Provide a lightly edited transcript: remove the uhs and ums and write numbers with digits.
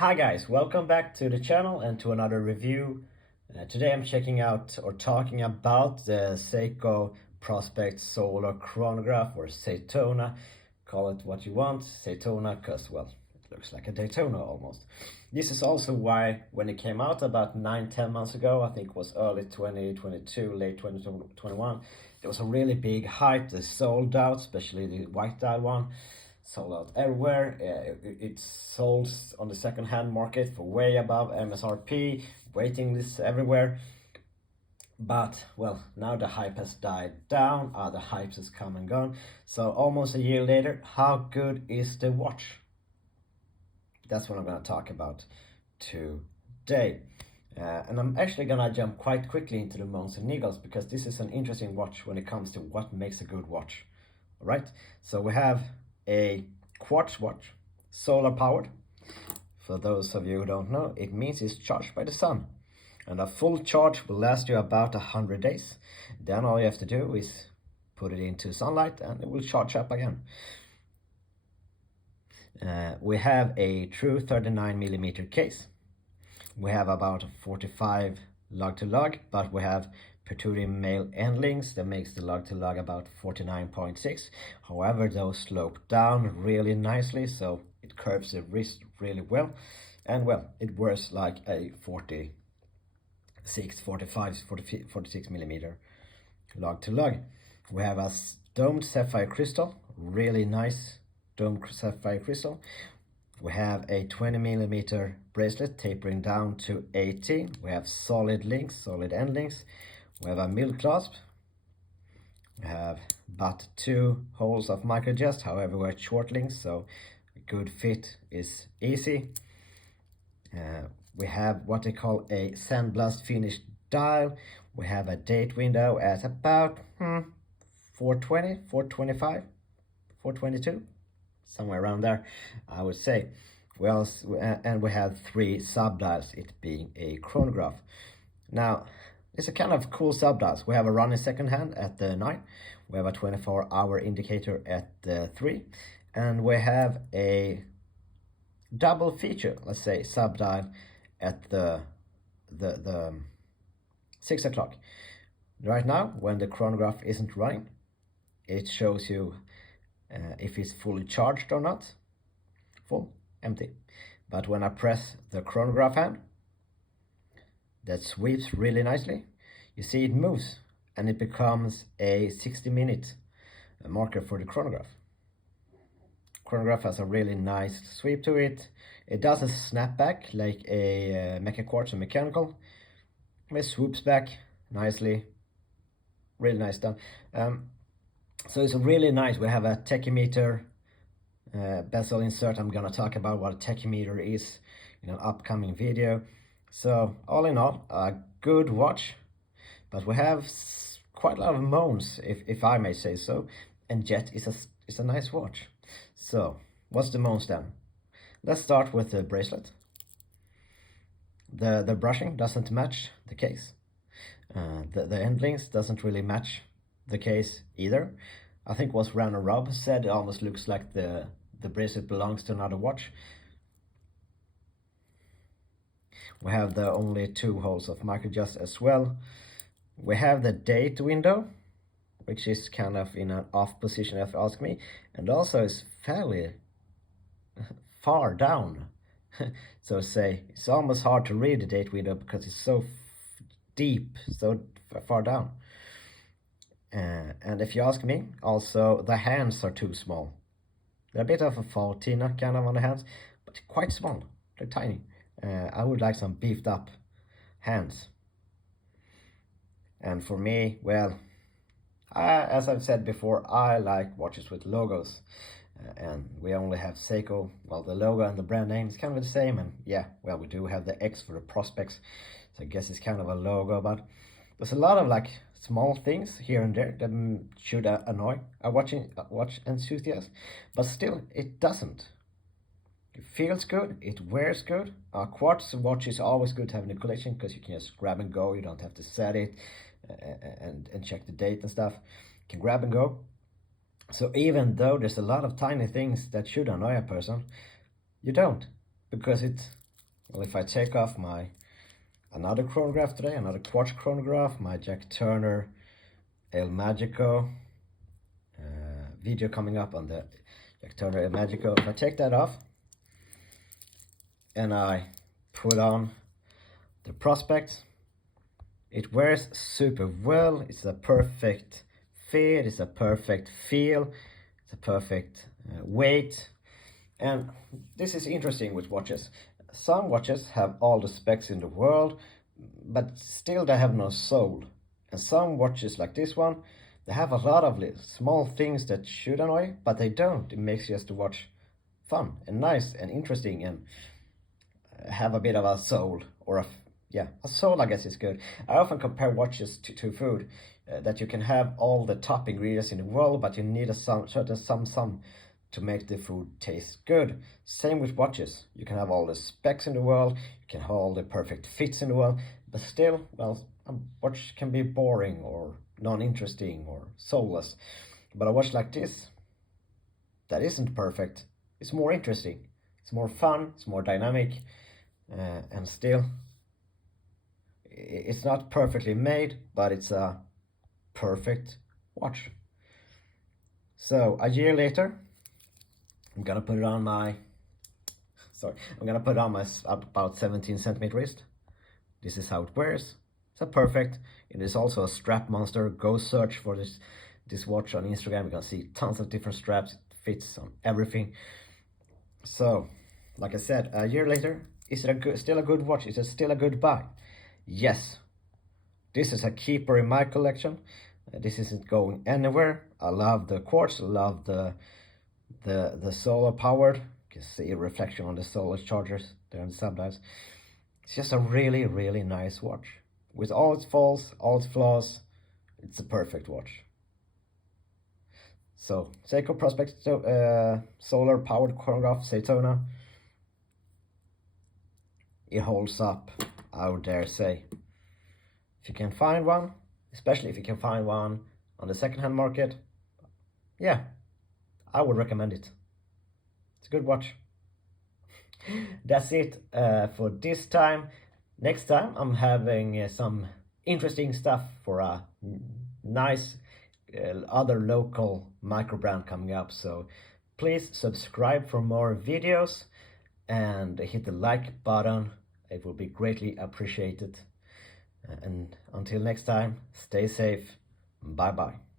Hi guys, welcome back to the channel and to another review. Today I'm checking out or talking about the Seiko Prospex Solar Chronograph, or Seitona. Call it what you want, Seitona, because well, it looks like a Daytona almost. This is also why when it came out about 9-10 months ago, I think it was early 2022, late 2021, there was a really big hype. They sold out, especially the white dial one. Sold out everywhere. It's sold on the second-hand market for way above MSRP, waiting lists everywhere. But well, now the hype has died down, other hypes has come and gone. So almost a year later, how good is the watch? That's what I'm going to talk about today. And I'm actually going to jump quite quickly into the moans and niggles, because this is an interesting watch when it comes to what makes a good watch. All right, so we have a quartz watch, solar powered. For those of you who don't know, it means it's charged by the sun, and a full charge will last you about 100 days. Then all you have to do is put it into sunlight and it will charge up again. We have a true 39mm case. We have about 45 lug to lug, but we have protruding male end links that makes the lug to lug about 49.6. However, those slope down really nicely, so it curves the wrist really well. And well, it works like a 46 millimeter lug to lug. We have a domed sapphire crystal, really nice domed sapphire crystal. We have a 20mm bracelet tapering down to 18. We have solid links, solid end links. We have a middle clasp. We have but 2 holes of micro adjust, however we're short links, so a good fit is easy. We have what they call a sandblast finished dial. We have a date window at about 420, 425, 422. Somewhere around there, I would say. We also, and we have 3 sub-dials, it being a chronograph. Now, it's a kind of cool sub-dials. We have a running second hand at the 9, we have a 24-hour indicator at the 3, and we have a double feature, let's say, sub-dial at the 6 o'clock. Right now, when the chronograph isn't running, it shows you if it's fully charged or not. Full, empty. But when I press the chronograph hand, that sweeps really nicely, you see it moves and it becomes a 60-minute marker for the chronograph. Chronograph has a really nice sweep to it. It doesn't snap back like a Mecha Quartz or mechanical. It swoops back nicely. Really nice done. So it's really nice. We have a tachymeter bezel insert. I'm gonna talk about what a tachymeter is in an upcoming video. So all in all, a good watch, but we have quite a lot of moans, if I may say so, and yet it's a nice watch. So what's the moans then? Let's start with the bracelet. The brushing doesn't match the case. The end links doesn't really match the case either. I think what Random Rob said, it almost looks like the bracelet belongs to another watch. We have the only 2 holes of micro adjust as well. We have the date window, which is kind of in an off position if you ask me, and also is fairly far down. So say it's almost hard to read the date window because it's so deep, so far down. And if you ask me, also the hands are too small. They're a bit of a Seitona kind of on the hands, but quite small. They're tiny. I would like some beefed up hands. And for me, well, as I've said before, I like watches with logos. And we only have Seiko. Well, the logo and the brand name is kind of the same. And yeah, well, we do have the X for the Prospex. So I guess it's kind of a logo, but there's a lot of like small things here and there that should annoy a watch enthusiast, but still it doesn't. It feels good, it wears good. A quartz watch is always good to have in the collection because you can just grab and go. You don't have to set it and check the date and stuff. You can grab and go. So even though there's a lot of tiny things that should annoy a person, you don't, because it Well, if I take off another chronograph today, another quartz chronograph, my Jack Turner El Magico, video coming up on the Jack Turner El Magico. If I take that off and I put on the Prospex, it wears super well. It's a perfect fit, it's a perfect feel, it's a perfect weight. And this is interesting with watches. Some watches have all the specs in the world, but still they have no soul. And some watches like this one, they have a lot of small things that should annoy, but they don't. It makes just the watch fun and nice and interesting and have a bit of a soul, or a soul, I guess, is good. I often compare watches to food, that you can have all the top ingredients in the world, but you need a certain sum to make the food taste good. Same with watches. You can have all the specs in the world, you can have all the perfect fits in the world, but still, well, a watch can be boring or non-interesting or soulless. But a watch like this, that isn't perfect, it's more interesting, it's more fun, it's more dynamic, and still, it's not perfectly made, but it's a perfect watch. So a year later, I'm gonna put it on my about 17 centimeter wrist. This is how it wears. It's a perfect. It is also a strap monster. Go search for this watch on Instagram. You can see tons of different straps. It fits on everything. So, like I said, a year later, is it still a good watch? Is it still a good buy? Yes. This is a keeper in my collection. This isn't going anywhere. I love the quartz. I love the solar powered. You can see a reflection on the solar chargers there in the subdives. It's just a really, really nice watch. With all its faults, all its flaws, it's a perfect watch. So, Seiko Prospex solar powered chronograph Seitona. It holds up, I would dare say. If you can find one, especially if you can find one on the secondhand market, yeah, I would recommend it. It's a good watch. That's it for this time. Next time I'm having some interesting stuff for a nice other local micro brand coming up. So please subscribe for more videos and hit the like button. It will be greatly appreciated. And until next time, stay safe. Bye bye.